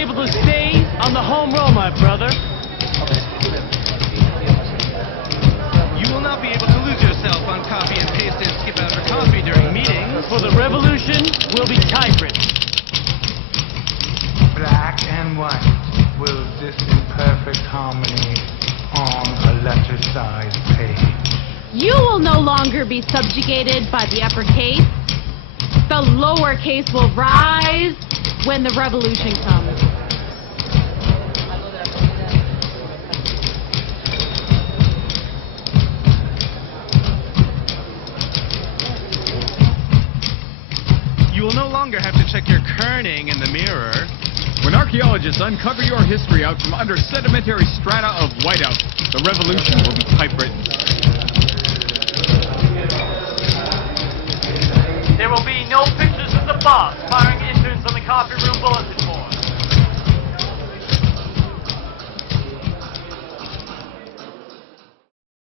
able to stay on the home roll, my brother. You will not be able to lose yourself on copy and paste and skip out for coffee during meetings. For the revolution will be typewritten. Black and white will exist in perfect harmony on a letter-sized page. You will no longer be subjugated by the uppercase. The lowercase will rise when the revolution comes. You will no longer have to check your kerning in the mirror. When archaeologists uncover your history out from under sedimentary strata of whiteout, the revolution will be typewritten. There will be no pictures of the boss firing interns on the coffee room bulletin board.